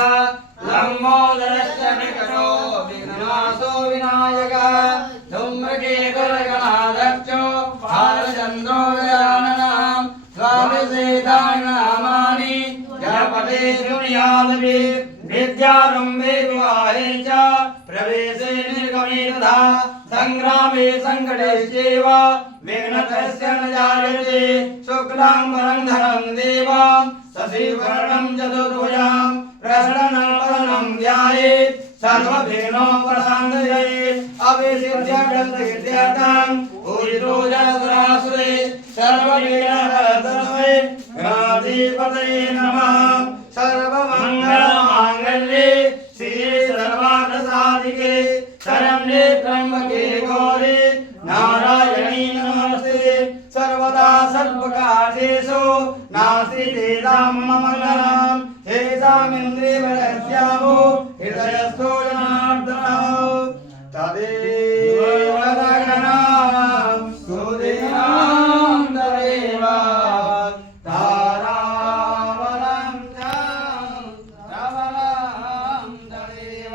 लम्बोदरस्य विकटो विघ्ननाशो विनायकः धूम्रकेतुर्गणाध्यक्षो भालचन्द्रो गजाननः स्वामी सीतानि नामानि गणपते दुनियादपि विद्यारम्भे विवाहे च प्रवेशे निर्गमे तथा संग्रामे संकटेश्चैव विघ्नत्रयस्य न जायते शुक्लाम्बरं धरं देवा शशिवर्णं चतुर्भुजां प्रसन्नं ध्यायेत् सर्वविघ्नोपशान्तये अभिसिद्ध्यर्थं पूजितो जगदासुरे सर्वविघ्नहरतस्मै गणाधिपतये नमः। सर्वमङ्गलमाङ्गल्ये श्रीये सर्वार्थसाधिके शरण्ये त्र्यम्बके गौरी नारायणी नमस्ते। सर्वदा सर्वकार्येषु नास्ति तेषां मंगलम् हेषामिन्द्रियवरस्यामो हृदयस्थो जनार्दनः तदेव रघुनाथं सुदेवां तदेव तारावलं च धवलं तदेव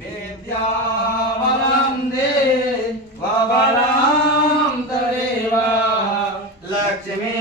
विद्यावलं देवबलं तदेव लक्ष्मी